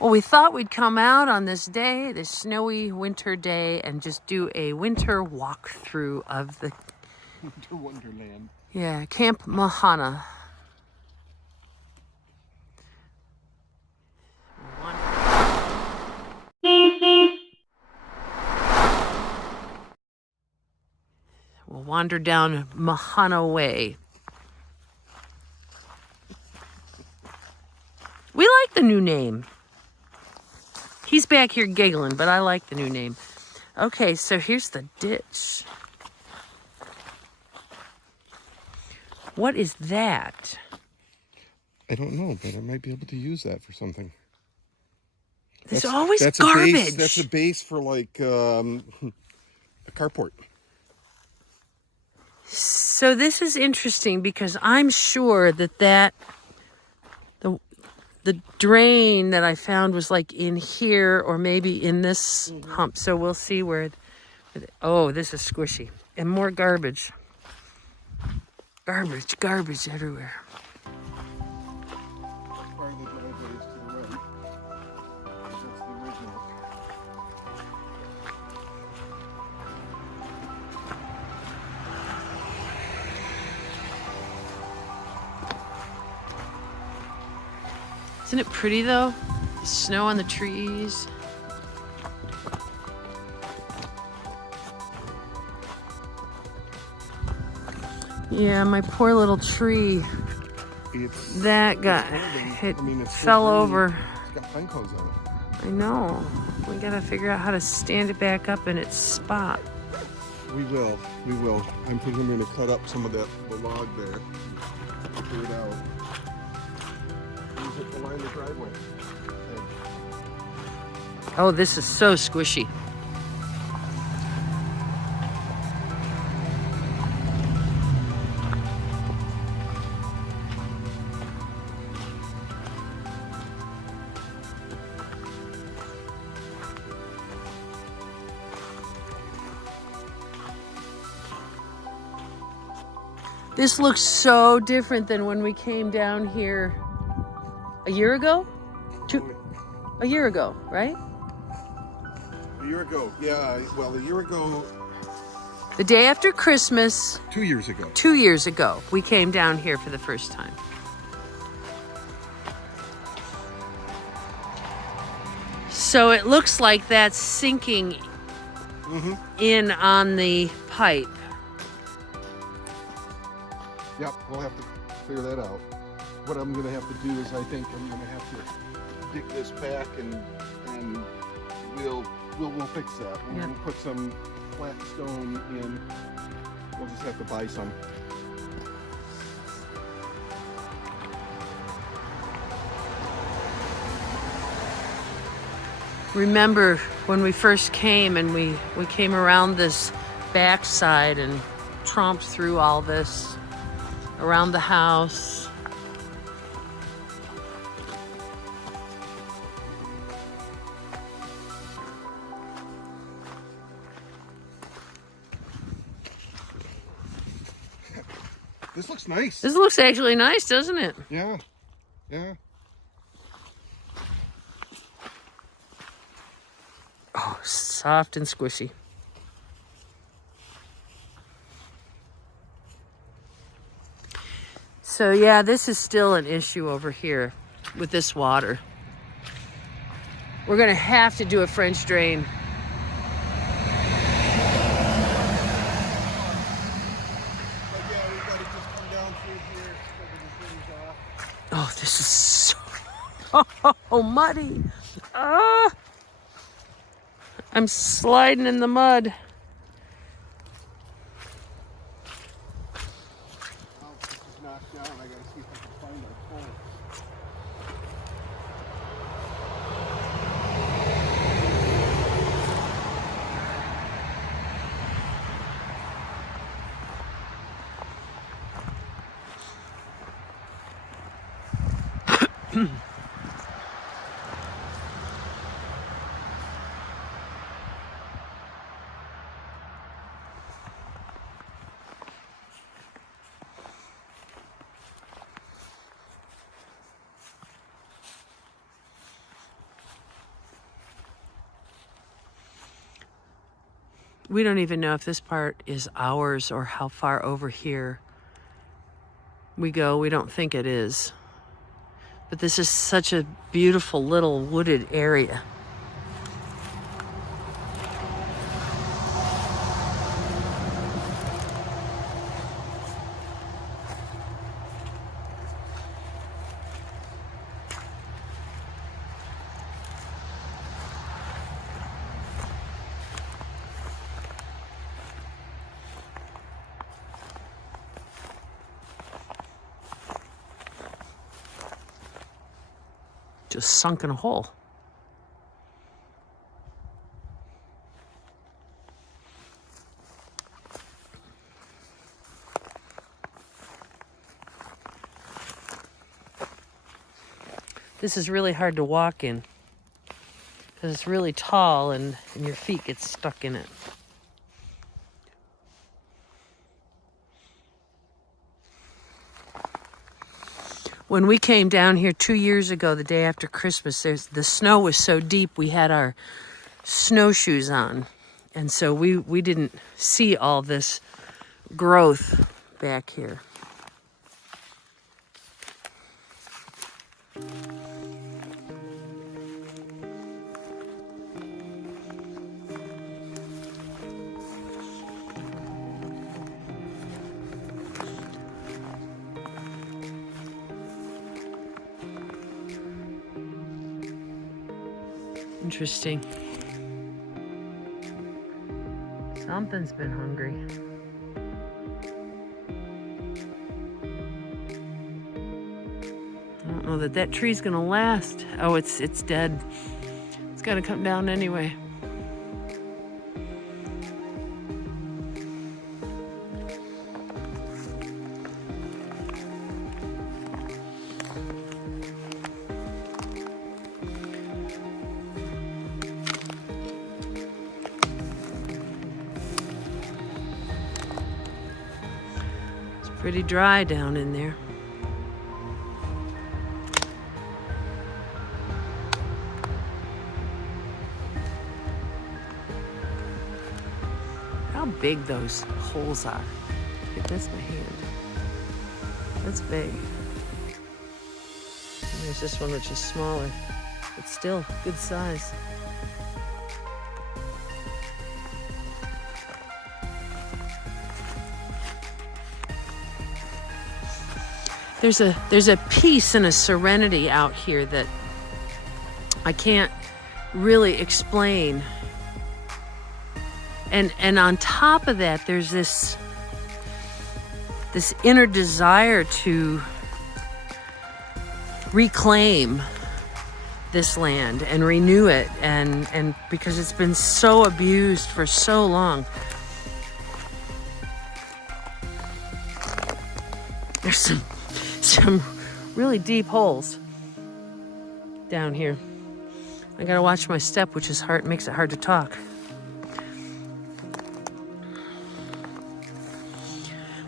Well, we thought we'd come out on this day, this snowy winter day, and just do a winter walkthrough of the Winter Wonderland. Yeah, Camp Machaneh. We'll wander down Machaneh Way. We like the new name. He's back here giggling, but I like the new name. Okay, so here's the ditch. What is that? I don't know, but I might be able to use that for something. There's always that's garbage. That's a base for like a carport. So this is interesting because I'm sure that the drain that I found was like in here or maybe in this hump. So we'll see where oh, this is squishy. And more garbage. Garbage everywhere. Part of the driveway is to the right. That's the original. Isn't it pretty though? The snow on the trees. Yeah, my poor little tree. That got hit, fell over. It's got pine cones on it. I know. We gotta figure out how to stand it back up in its spot. We will. I'm going to cut up some of the log there. Clear it out. Use it to line the driveway. Oh, this is so squishy. This looks so different than when we came down here a year ago? A year ago, right? A year ago, yeah. Well, a year ago. The day after Christmas. 2 years ago. 2 years ago, we came down here for the first time. So it looks like that's sinking in on the pipe. Yep, we'll have to figure that out. What I'm going to have to do is I think I'm going to have to dig this back and we'll fix that. We'll put some flat stone in. We'll just have to buy some. Remember when we first came and we came around this backside and tromped through all this around the house. This looks nice. This looks actually nice, doesn't it? Yeah, yeah. Oh, soft and squishy. So yeah, this is still an issue over here with this water. We're gonna have to do a French drain. Oh, this is so muddy. I'm sliding in the mud. We don't even know if this part is ours or how far over here we go. We don't think it is. But this is such a beautiful little wooded area. Just sunk in a hole. This is really hard to walk in because it's really tall and your feet get stuck in it. When we came down here 2 years ago, the day after Christmas, the snow was so deep we had our snowshoes on. And so we didn't see all this growth back here. Interesting. Something's been hungry. I don't know that tree's gonna last. Oh, it's dead. It's gotta come down anyway. Pretty dry down in there. How big those holes are. Look, that's my hand. That's big. And there's this one which is smaller, but still good size. There's a peace and a serenity out here that I can't really explain. And on top of that, there's this inner desire to reclaim this land and renew it, and because it's been so abused for so long. There's some really deep holes down here. I gotta watch my step, which is hard, makes it hard to talk.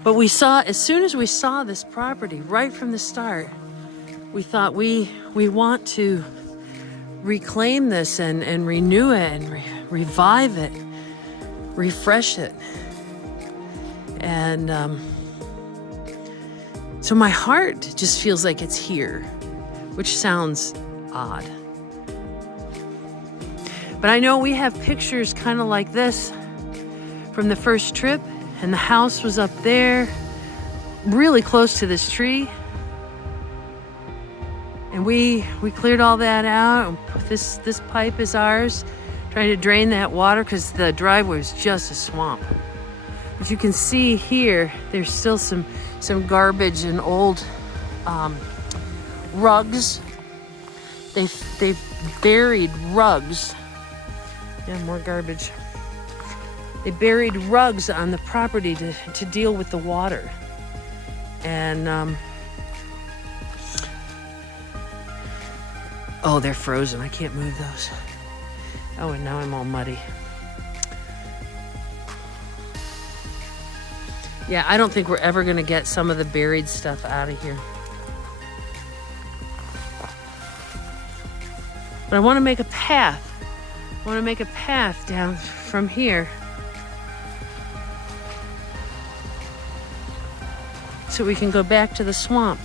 But we saw, as soon as we saw this property, right from the start, we thought we want to reclaim this and renew it and revive it, refresh it. And so my heart just feels like it's here, which sounds odd. But I know we have pictures kind of like this from the first trip, and the house was up there, really close to this tree. And we cleared all that out, and this pipe is ours, trying to drain that water because the driveway was just a swamp. As you can see here, there's still some garbage and old rugs. They've buried rugs. Yeah, more garbage. They buried rugs on the property to deal with the water. And oh, they're frozen. I can't move those. Oh, and now I'm all muddy. Yeah, I don't think we're ever going to get some of the buried stuff out of here. But I want to make a path. I want to make a path down from here so we can go back to the swamp.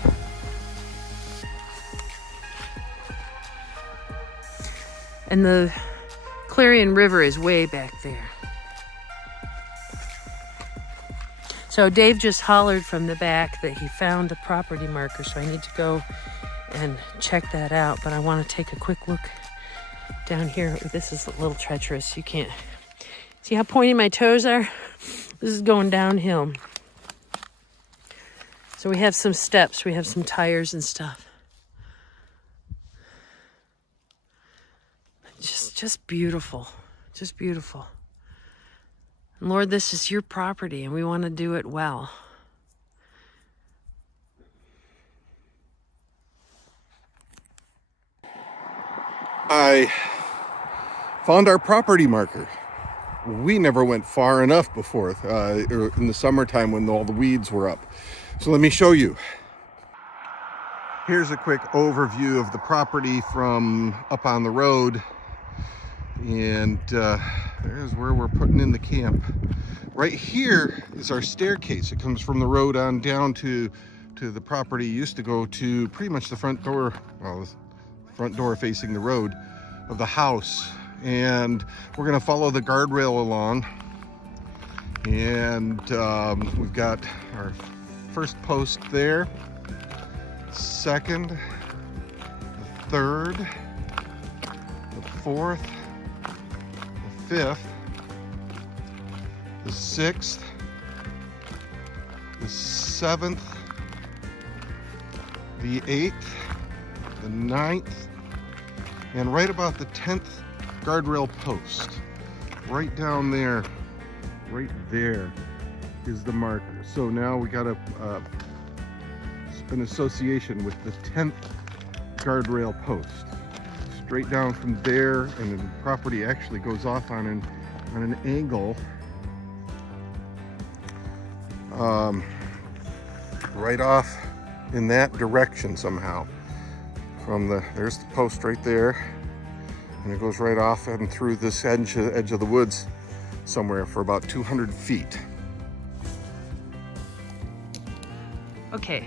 And the Clarion River is way back there. So Dave just hollered from the back that he found a property marker, so I need to go and check that out. But I want to take a quick look down here. This is a little treacherous. You can't see how pointy my toes are. This is going downhill. So we have some steps. We have some tires and stuff. Just beautiful. Just beautiful. And Lord, this is your property and we want to do it well. I found our property marker. We never went far enough before in the summertime when all the weeds were up. So let me show you. Here's a quick overview of the property from up on the road. And there's where we're putting in the camp. Right here is our staircase. It comes from the road on down to the property. It used to go to pretty much the front door, well, the front door facing the road of the house. And we're gonna follow the guardrail along. And we've got our first post there, second, the third, the fourth, the fifth, the sixth, the seventh, the eighth, the ninth, and right about the 10th guardrail post. Right down there, right there is the marker. So now we got an association with the 10th guardrail post. Straight down from there, and the property actually goes off on an angle right off in that direction somehow. There's the post right there, and it goes right off and through this edge of the woods somewhere for about 200 feet. Okay.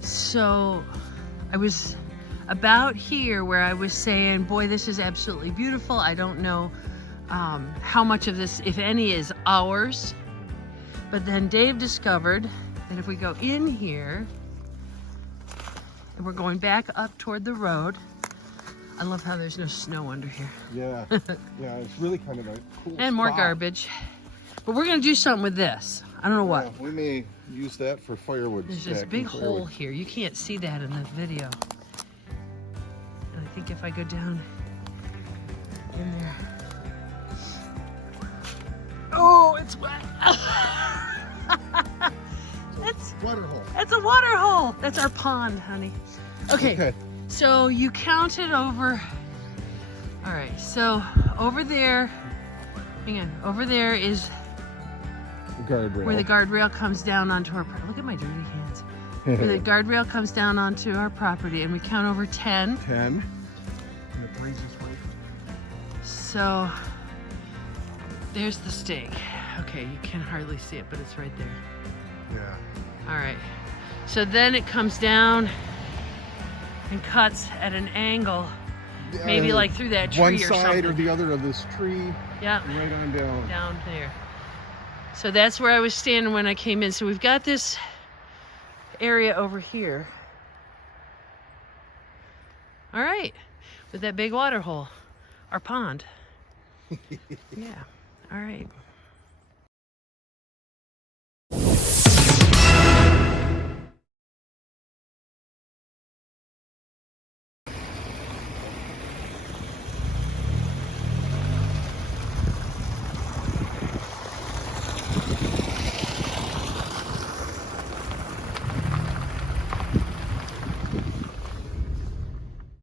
So I was about here where I was saying, boy, this is absolutely beautiful. I don't know how much of this, if any, is ours. But then Dave discovered that if we go in here and we're going back up toward the road, I love how there's no snow under here. Yeah, yeah, it's really kind of a cool And more spot. Garbage. But we're gonna do something with this. I don't know what. Yeah, we may use that for firewood. There's this big hole here. You can't see that in the video. And I think if I go down in there. Oh, it's wet. Water hole. That's a water hole. That's our pond, honey. Okay. So you counted over. All right. So over there, hang on. Over there is Guardrail. where the guardrail comes down onto our. Look at my dirty hands. Where the guardrail comes down onto our property, and we count over 10. 10. And it brings us right. So there's the stake. Okay, you can hardly see it, but it's right there. Yeah. All right. So then it comes down and cuts at an angle, maybe like through that tree one or side something. or the other of this tree. Yeah. Right on down. Down there. So that's where I was standing when I came in. So we've got this area over here. All right. With that big water hole. Our pond. Yeah. All right.